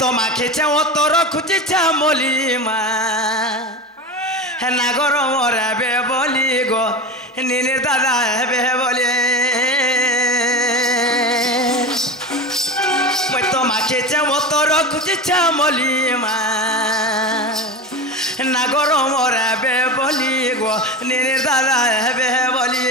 তো মাখে চাও তোর খুঁজে চামলি মা নাগর মরাবে বলি গো নিনির দাদা হেবে বলে মই তো মাখে চাও তোর খুঁজে চামলি মা নাগর মরাবে বলি গো নিনির দাদা হেবে বলি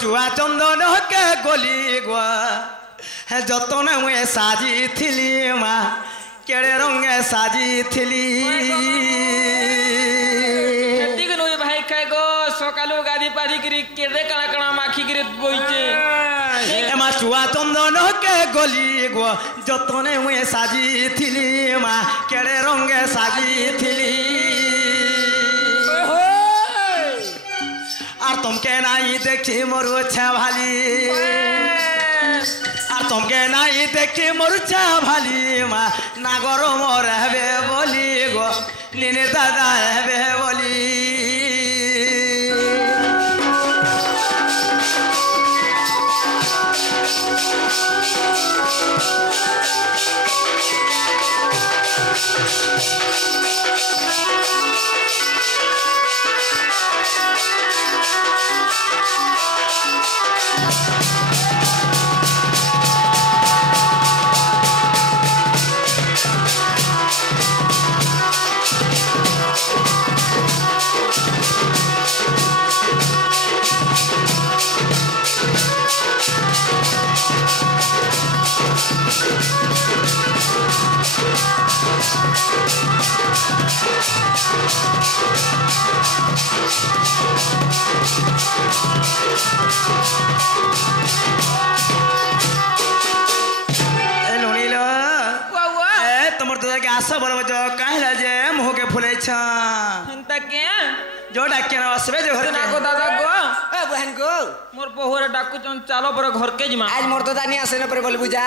চুয়া চন্দন কে গলি গা যতন মুয়ে সাজিথিলি মা কেড়ে রঙে সাজিথিলি ভাই খাই গো সকালু গাদি পারি করি কেড়ে কানা কানা মাখি করি বইছে মা চুয়া চন্দন কে গলি গো যতন মুয়ে সাজিথিলি মা কেড়ে রঙে সাজিথিলি আর তোমকে নাই দেখি মরুছা ভালি আর তোমকে নাই দেখি মরুছা ভালি মা নাগর মর হবে বলি গো নিনে দাদা হবে বলি आशा बोलो जो कहला जे मुह के फुले छ हंता के जो डाके न असबे जो घर ना को दादा गो ए बहन को मोर बहुरे डाकू चन चालो पर घर के जिमा आज मोर तो दानी आसे न पर बोल बुझा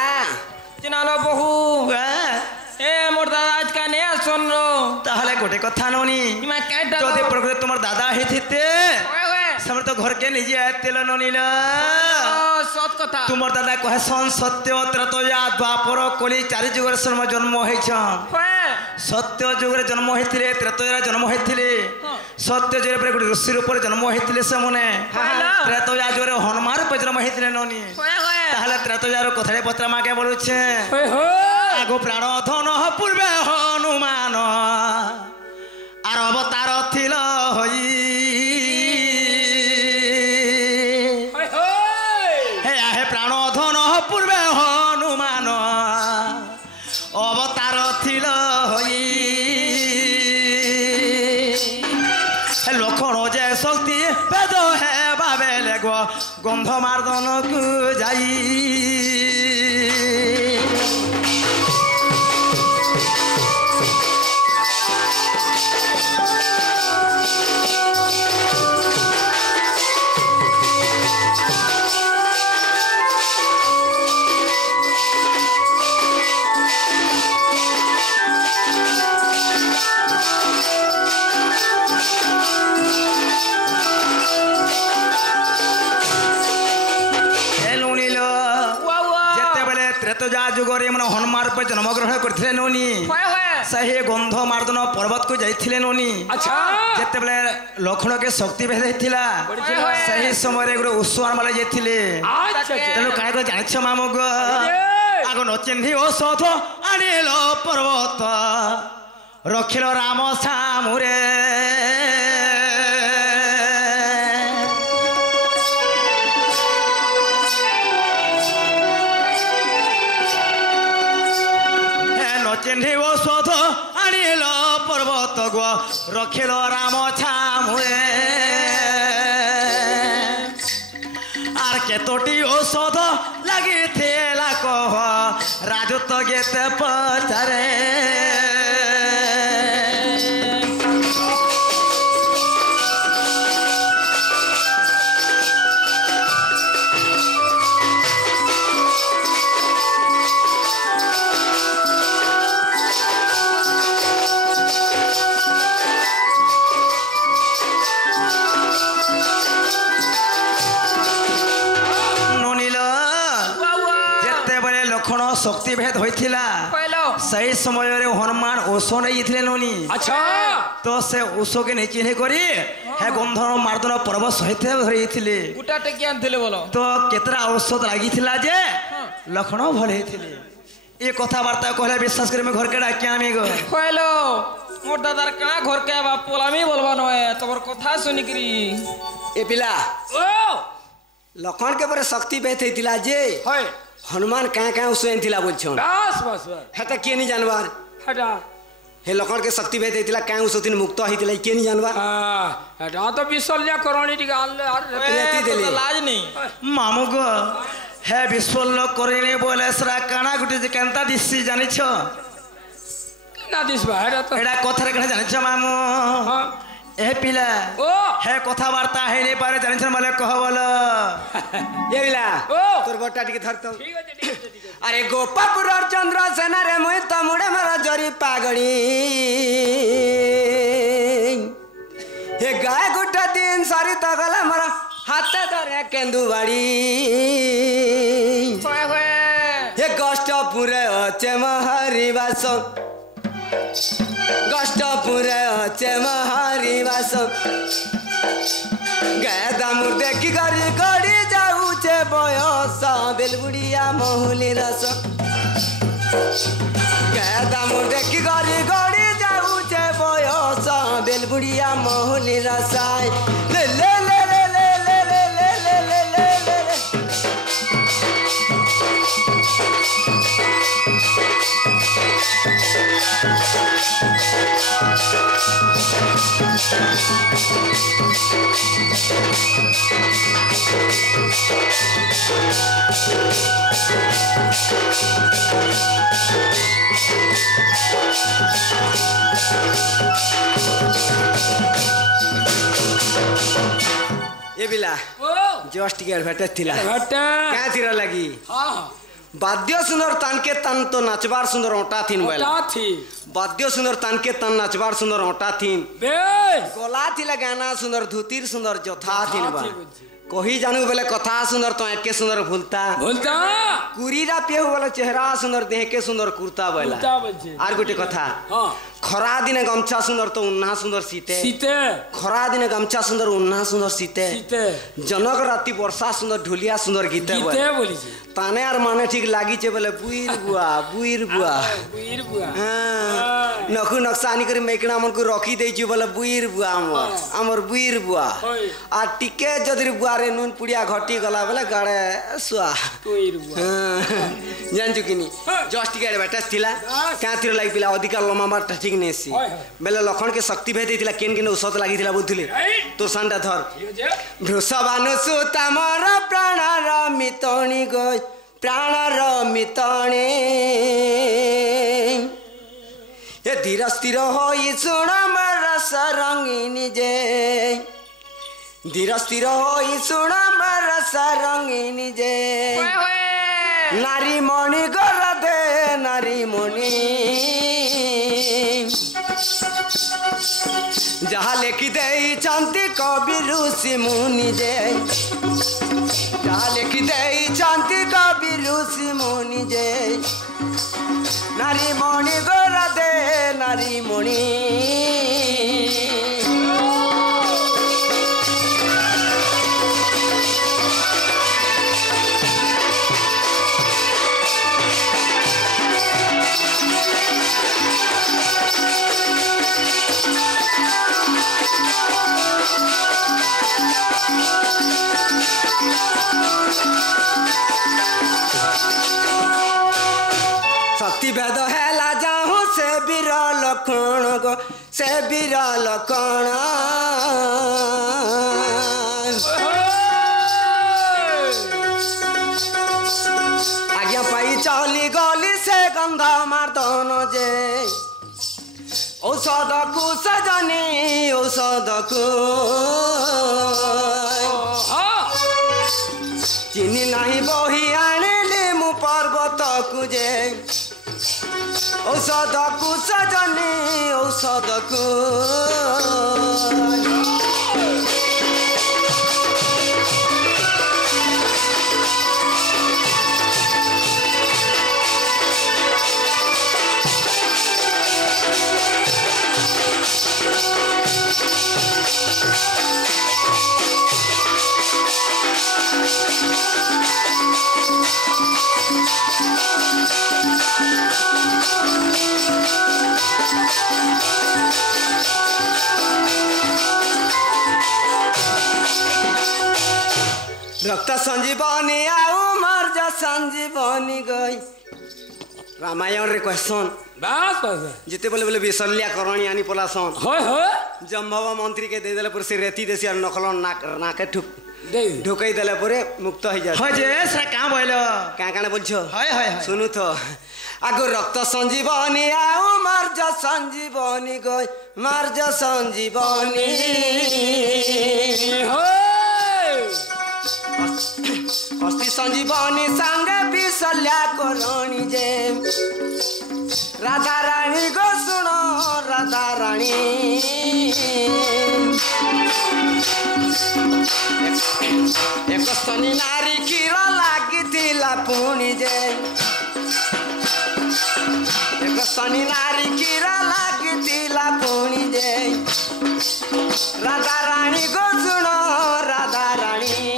चिनालो बहु ए मोर दादा आज का ने सुन रो ताहले गोटे कथा नोनी इमा केटा जो दे प्रकृति तुमर दादा हिथिते समर तो घर के निजे आतेल नोनीला सत कथा तुमर दादा कहे सन सत्य त्रतया द्वापर कली चारि जुगर सम जन्म होई छ सत्य जुगर जन्म होइथिले त्रतया जन्म होइथिले सत्य जुगर पर गुडी ऋषि रूप जन्म होइथिले से मने त्रतया जुगर हनुमान रूप जन्म होइथिले नोनी ताहले त्रतया रो कथारे पत्र माके बोलु छे आगो प्राण धन पूर्वे हनुमान आर अवतार थिल होई पूर्वे हनुमान अवतार थिल होई लखन जे शक्ति वेद है बाबेले गो गंध मार्दन को जाई जुगरे मन हनुमान रूप जन्म ग्रहण करथिले नोनी सही गंध मार्दन पर्वत को जाइथिले नोनी अच्छा जते बेले लखन के शक्ति भेद हेतिला सही समय रे गुरु उस्वान वाला जाइथिले तेनु काय को जानिछ मामग आगो न चिन्हि औषध आनिलो पर्वत रखिलो राम सामुरे चिन्हि औषध आनिल पर्वत गो रखिल राम छामुए आर केतोटी औषध लगिथिला कह राजत्व गेते पचारे शक्ति भेद होइथिला सही समय रे हनुमान ओसो नहीं नोनी अच्छा तो से ओसो के नहीं चिन्ह करी हे गंधर्व मार्दन पर्व सहित धरिथिले गुटा टेकी आनथिले बोलो तो केतरा औषध लागिथिला जे लक्षण भले हेथिले ए कथा वार्ता कहले विश्वास करे में घर के डाके आमी गो कहलो मोर दादार कणा घर के बाप पोलामी बोलबा नय तोर कथा सुनि करी ए पिला ओ लखन के पर शक्ति भेद हेतिला जे होय हनुमान कहाँ कहाँ उसो थिला बोलछन बस बस बस हेता के नहीं जानबार हटा हे लखन के शक्ति भेद हेतिला कहाँ उसो दिन मुक्त हितिला के नहीं जानबार हटा तो विसल्या करणी टिका रेती देले लाज नहीं मामू गो हे विश्वल करिने बोले सरा काना गुटी जे केनता दिसि जानि छ ना दिस बाहर तो एडा कथा रे कना जानि छ मामू हां ए पिला ओ हे कथा वार्ता हे नहीं पारे जानि छ मले कह बोलो ये पिला ओ तोर बट्टा टिके धरतो ठीक है ठीक है अरे गोपापुर चंद्र सेना रे मुई तो मुड़े मरा जरी पागड़ी हे गाय गुट्टा दिन सारी तगला मरा हाथे धरे केंदुबाड़ी होय होय हे गष्टपुरे अचे महरिवास गष्टपुरे अचे महरिवास गादा मुर देखी गरी गड़ी जाऊचे बयस बेलबुड़िया महुली रस गादा मुर देखी गरी गड़ी जाऊचे बयस बेलबुड़िया महुली रस ले ले ले ले ले ले ले ले ले ले ले ले ये बिला ओ जस्ट के एडवर्टाइज थिला हटा क्या थिरा लगी हां वाद्य सुंदर तान के तन तो नाचबार सुंदर ओटा थिन बेला ओटा थी वाद्य सुंदर तान के तन नाचबार सुंदर ओटा थिन बे गोला थिला गाना सुंदर धुतीर सुंदर जोथा थिन बा कही जानू बेले कथा सुंदर तो एके सुंदर भूलता बोलता कुरीरा पेहु वाला चेहरा सुंदर देह के सुंदर कुर्ता बेला कुर्ता बजे आर गोटे कथा हां खरा दिने गमछा सुंदर तो उन्ना सुंदर सीते सीते खरा दिने गमछा सुंदर उन्ना सुंदर सीते सीते जनक राति वर्षा सुंदर ढोलिया सुंदर गीते गीते बोली छी ताने आर माने ठीक लागी छे बोले बुइर बुआ वीर बुआ हां नखु नक्सानी करी मेकना मन को रखी देई छी बोले बुइर बुआ हमर बुइर बुआ आ टिके जदि बुआ रे नून पुड़िया घटी गला बोले गड़े सुआ बुइर बुआ जान चुकिनी जस्ट के बेटा थिला का थिर लागी पिला अधिकार लमा मार ठीक नेसी बेले लखन के शक्ति भेद थिला केन केन औषध लागी थिला बुझथिले तो सांडा धर वृषभानु सुता मोर प्राण र मितणी गय प्राण र मितणी ए धीर स्थिर होई सुण मर सरंगिनी जे धीर स्थिर होई सुण मर सरंगिनी जे नारी मणि गर दे नारी मणि जहाँ लेखि दे चांति कवि ऋषि मुनि जे जहाँ लेखि दे चांति कवि ऋषि मुनि जे नारी मणि गर दे नारी मणि शक्ति भेद हेला जाहू से बिरल कण गो से बिरल कण गंध मार्दन जे औषध को सजनी औषध को चिनी नहीं बही आनिली मु पर्वत को जे औषध को सजनी औषध को रक्त संजीवनी आउ मर्ज संजीवनी गई रामायण रे क्वेश्चन बस बस जिते बोले बोले विशल्या करणी आनी पलासन होय होय जम्भव मंत्री के दे देले पर से रेती देसी और नकल नाके ठुक दे ढुकई देले परे मुक्त हो जाए हो जे से का बोलो का काने बोलछो हाय हाय सुनु तो आगो रक्त संजीवनी आउ मर्ज संजीवनी गई मर्ज संजीवनी अस्थि संजीवनी संगे विशल्या करणी जे राधा रानी गो सुनो राधा रानी एक स्तनी नारी क्षीर लागिथिला पुणी जे एक स्तनी नारी क्षीर लागिथिला पुणी जे राधा रानी गो सुनो राधा रानी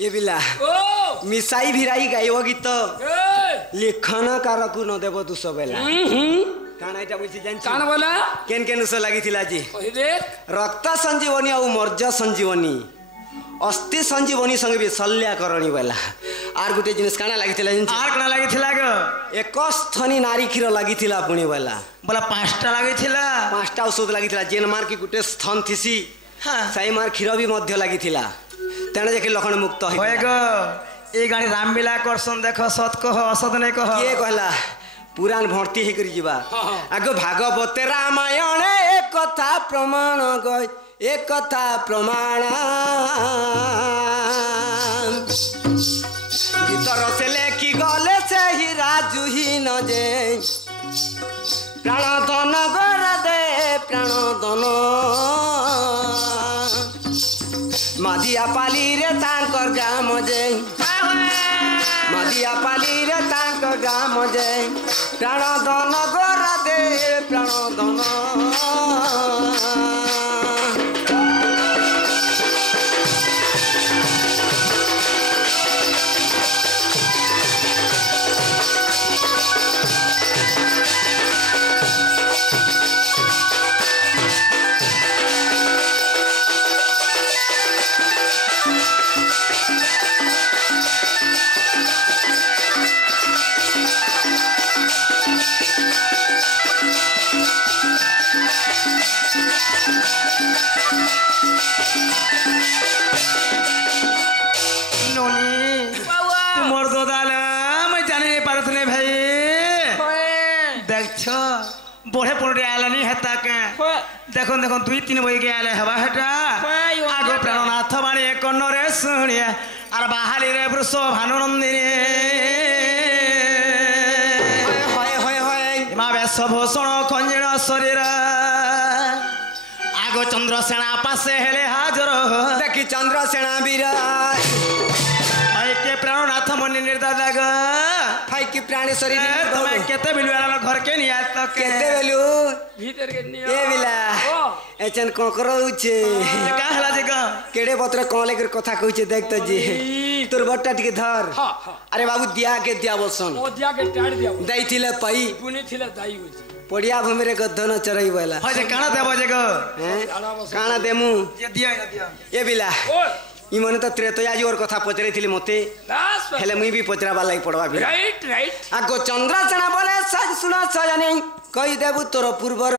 ये बिला मिसाई भिराई गाइव गीत लेखन कारक न देव तू सबेला काना एटा बुझी जान कान बोला केन केन उस लागिथिला जी ओहि देख रक्त संजीवनी और मर्ज संजीवनी अस्थि संजीवनी संगे विशल्या करणी वाला आर गुटे जिनिस काना लागिथिला जिन आर कना लागिथिला ग एक स्थनी नारी क्षीर लागिथिला पुणी वाला बोला पांचटा लागिथिला पांचटा औषध लागिथिला जेन मार की गुटे स्थन थिसी हां साई मार क्षीर भी मध्य लागिथिला तेने जे लक्षण मुक्त होय ग ए गाड़ी रामलीला करसन देखो सत कह असत नहीं कह ये कहला पुराण भर्ती हे करी जीवा आगो भागवत रामायण एक कथा प्रमाण गय एक कथा प्रमाण गीतर से लेखी गले से ही राजू ही न जे प्राण धन गर दे प्राण धन मदिया पाली रे तांकर गाम जे मदिया पाली रे तांकर गाम जे प्राण धन गर दे प्राण धन बढ़े पड़े आलानी हेता के देखो देखो दुई तीन बई के आले हवा हेटा आगो प्राणनाथ बाणी कन्नरे शुणिया आर बाहाली रे वृष भानुनंदिनी हिमा वेशभूषण खंजिण शरीर आगो चंद्रसेना पासे हेले हाजर देखी चंद्रसेना वीर के प्राणनाथ मनि निर्दादा ग फाई की प्राणेश्वरी तुम्हें केते बिलु आला घर के निया त केते बेलु भीतर के निया ए बिला एचन कोकरो छे का हला जे ग केडे पत्र कोले कर कथा कहू छे देख त जी तोर बट्टा टिके धर हां हां अरे बाबू दिया के दिया बसन ओ दिया के टाड़ दिया दाई थिले पई पुनी थिले दाई होई पड़िया भूमि रे गधन चरई बोला হয় যে কানা দেব যে গো काना देमु যে দিয়া দিয়া ए बिला ओ इ मने तो त्रेतया जी और कथा पचरे थिले मते बस हेले मुई भी पचराबा लागि पड़वा बिला राइट राइट आगो चंद्रा चना बोले सज सुना सजनी कहि देबु तोर पूर्व